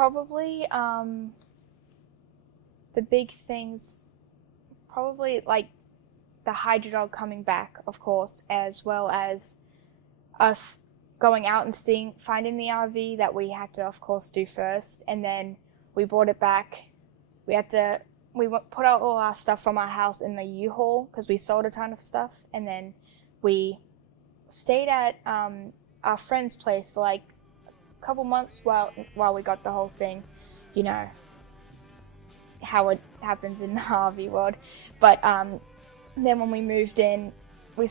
Probably the big things, probably like the Hydra dog coming back, of course, as well as us going out and finding the RV that we had to, of course, do first, and then we brought it back. We put out all our stuff from our house in the U-Haul because we sold a ton of stuff, and then we stayed at our friend's place for like a couple months while we got the whole thing, you know, how it happens in the RV world. But then when we moved in, when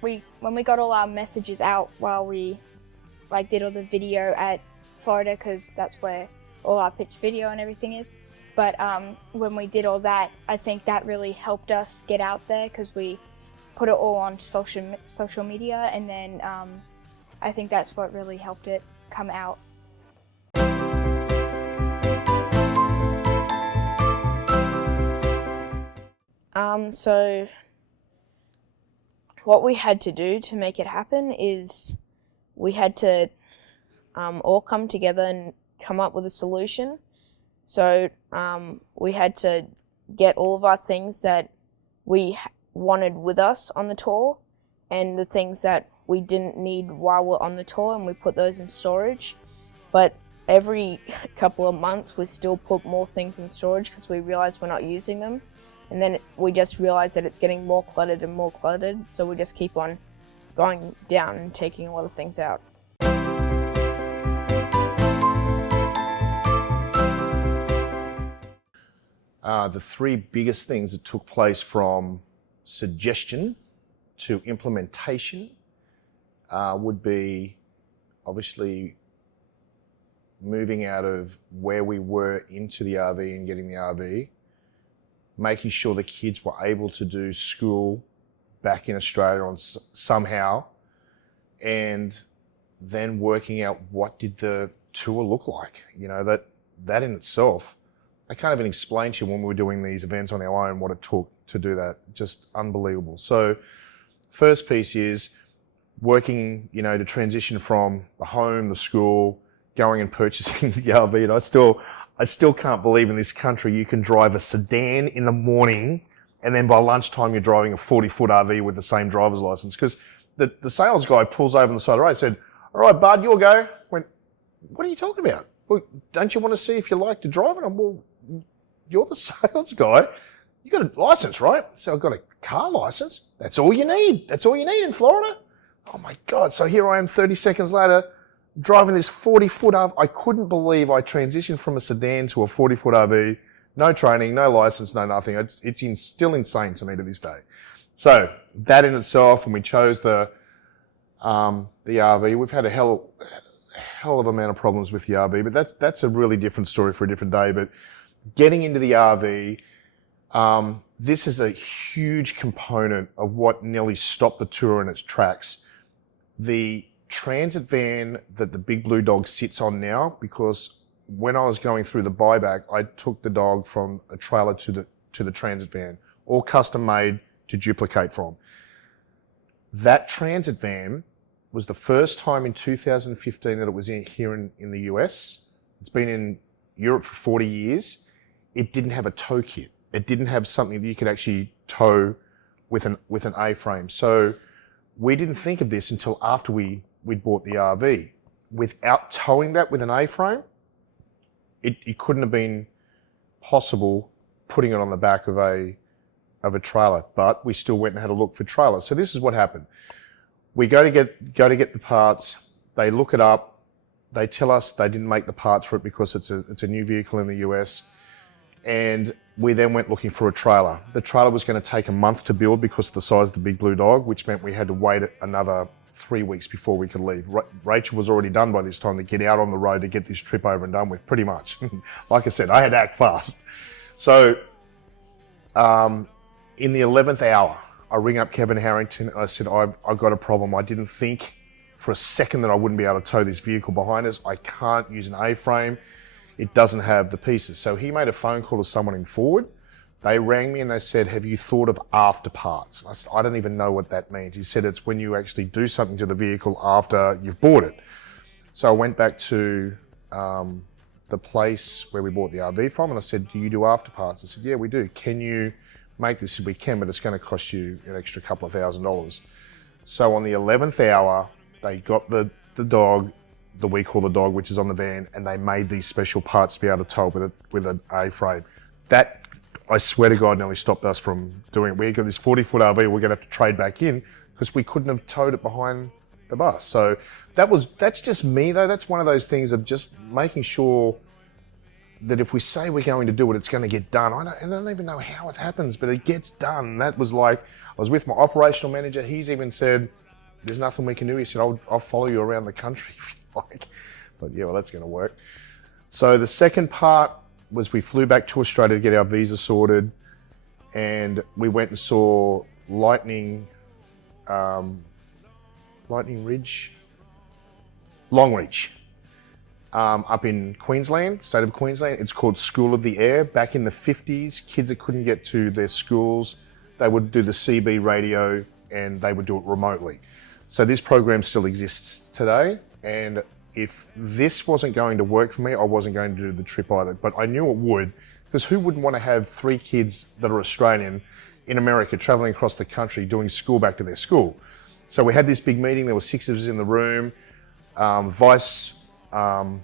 we got all our messages out while we like did all the video at Florida, because that's where all our pitch video and everything is. But when we did all that, I think that really helped us get out there because we put it all on social media, and then I think that's what really helped it come out. So what we had to do to make it happen is we had to all come together and come up with a solution. So we had to get all of our things that we wanted with us on the tour and the things that we didn't need while we're on the tour, and we put those in storage. But every couple of months we still put more things in storage because we realize we're not using them. And then we just realize that it's getting more cluttered and more cluttered, so we just keep on going down and taking a lot of things out. The three biggest things that took place from suggestion to implementation would be obviously moving out of where we were into the RV and getting the RV, making sure the kids were able to do school back in Australia somehow, and then working out what did the tour look like. You know, that in itself, I can't even explain to you when we were doing these events on our own what it took to do that. Just unbelievable. So first piece is working, you know, to transition from the home, the school, going and purchasing the RV. And I still can't believe in this country you can drive a sedan in the morning and then by lunchtime you're driving a 40-foot RV with the same driver's license. Because the sales guy pulls over on the side of the road and said, "All right, bud, you'll go." Went, "What are you talking about? Well, don't you want to see if you like to drive it?" Well, you're the sales guy. You got a license, right? So I've got a car license. That's all you need. That's all you need in Florida. Oh my God. So here I am 30 seconds later driving this 40-foot RV. I couldn't believe I transitioned from a sedan to a 40-foot RV. No training, no license, no nothing. It's still insane to me to this day. So that in itself, when we chose the RV, we've had a hell of amount of problems with the RV, but that's a really different story for a different day. But getting into the RV, this is a huge component of what nearly stopped the tour in its tracks. The transit van that the Big Blue Dog sits on now, because when I was going through the buyback, I took the dog from a trailer to the transit van, all custom made to duplicate from. That transit van was the first time in 2015 that it was here in the US. It's been in Europe for 40 years. It didn't have a tow kit. It didn't have something that you could actually tow with an A-frame. So we didn't think of this until after we'd bought the RV. Without towing that with an A-frame, it couldn't have been possible putting it on the back of a trailer, but we still went and had a look for trailers. So this is what happened. We go to get the parts. They look it up. They tell us they didn't make the parts for it because it's a new vehicle in the US. And we then went looking for a trailer. The trailer was going to take a month to build because of the size of the Big Blue Dog, which meant we had to wait another 3 weeks before we could leave. Rachel was already done by this time to get out on the road to get this trip over and done with, pretty much. Like I said, I had to act fast. So in the 11th hour, I ring up Kevin Harrington and I said, I've got a problem. I didn't think for a second that I wouldn't be able to tow this vehicle behind us. I can't use an A-frame. It doesn't have the pieces. So he made a phone call to someone in Ford. They rang me and they said, "Have you thought of after parts?" I said, "I don't even know what that means." He said, "It's when you actually do something to the vehicle after you've bought it." So I went back to the place where we bought the RV from, and I said, do you do after parts? I said, yeah, we do. Can you make this? If we can, but it's going to cost you an extra couple of $1,000. So on the 11th hour, they got the dog, we call the dog, which is on the van, and they made these special parts to be able to tow with an A-frame. That, I swear to God, nearly stopped us from doing it. We got this 40-foot RV, we're going to have to trade back in because we couldn't have towed it behind the bus. So that's just me though. That's one of those things of just making sure that if we say we're going to do it, it's going to get done. I don't even know how it happens, but it gets done. That was like, I was with my operational manager. He's even said, there's nothing we can do. He said, I'll follow you around the country if you like. But yeah, well, that's going to work. So the second part was we flew back to Australia to get our visa sorted, and we went and saw Long Reach, up in Queensland, state of Queensland. It's called School of the Air. Back in the 50s, kids that couldn't get to their schools, they would do the CB radio and they would do it remotely. So this program still exists today, and if this wasn't going to work for me, I wasn't going to do the trip either. But I knew it would, because who wouldn't want to have 3 kids that are Australian in America traveling across the country doing school back to their school? So we had this big meeting. There were 6 of us in the room, vice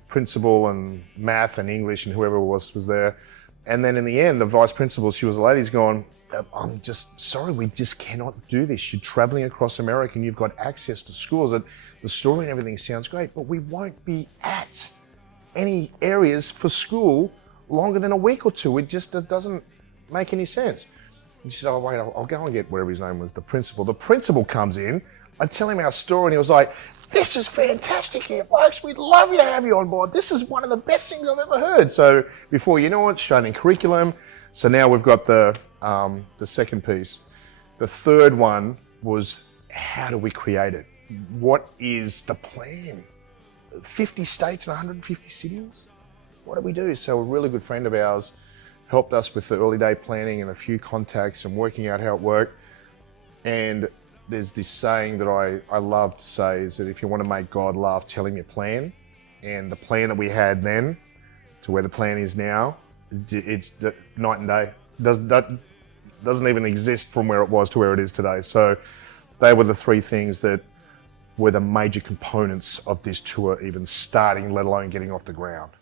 principal and math and English and whoever was there. And then in the end, the vice principal, she was a lady, going, I'm just sorry, we just cannot do this. You're traveling across America and you've got access to schools. That the story and everything sounds great, but we won't be at any areas for school longer than a week or 2. It just doesn't make any sense. And she said, oh wait, I'll go and get whatever his name was, the principal. The principal comes in, I tell him our story, and he was like, this is fantastic here, folks. We'd love you to have you on board. This is one of the best things I've ever heard. So before you know it, Australian curriculum. So now we've got the second piece. The third one was, how do we create it? What is the plan? 50 states and 150 cities? What do we do? So a really good friend of ours helped us with the early day planning and a few contacts and working out how it worked. And there's this saying that I love to say is that if you want to make God laugh, tell him your plan. And the plan that we had then to where the plan is now, it's night and day. Doesn't even exist from where it was to where it is today. So they were the 3 things that were the major components of this tour even starting, let alone getting off the ground.